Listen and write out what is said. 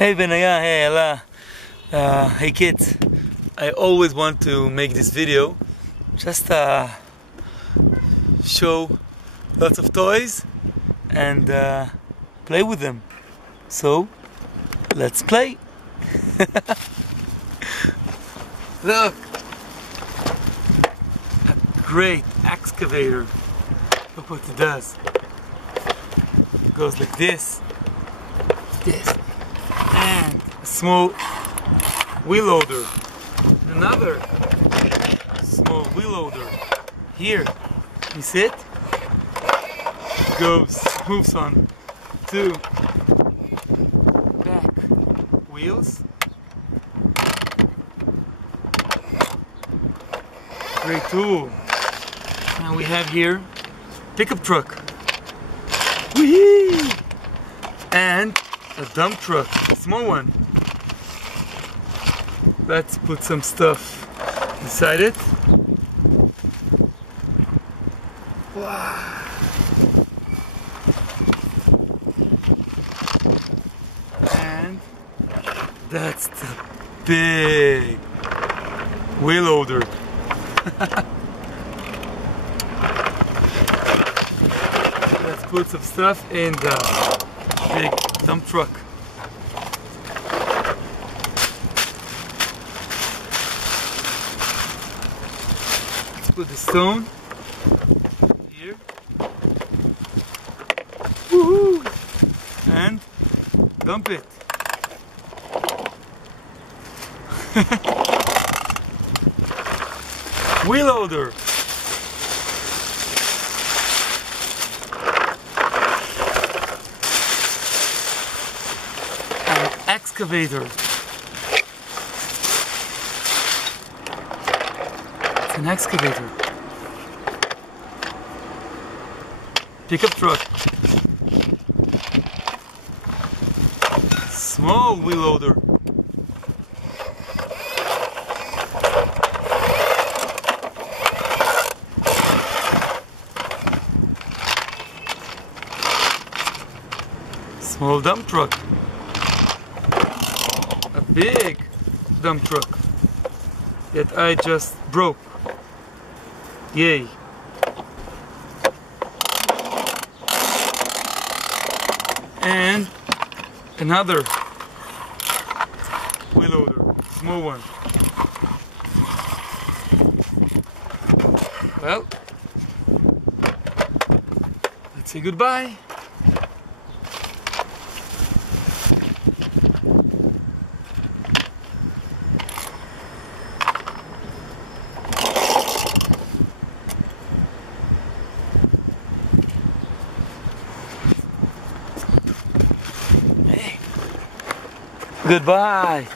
Hey Benaya, hey Allah. Hey kids, I always want to make this video just show lots of toys and play with them. So let's play. Look, a great excavator. Look what it does. It goes like this, and a small wheel loader, another small wheel loader. Here, you see it? Moves on two back wheels. Great tool. And we have here pickup truck. Whee! And a dump truck, a small one. Let's put some stuff inside it. Wow. And that's the big wheel loader. Let's put some stuff in the big dump truck. Let's put the stone here. Woohoo! And dump it. Wheel loader. An excavator. It's an excavator. Pickup truck. Small wheel loader. Small dump truck. A big dump truck that I just broke. Yay. And another wheel loader, small one. Well, let's say goodbye. Goodbye.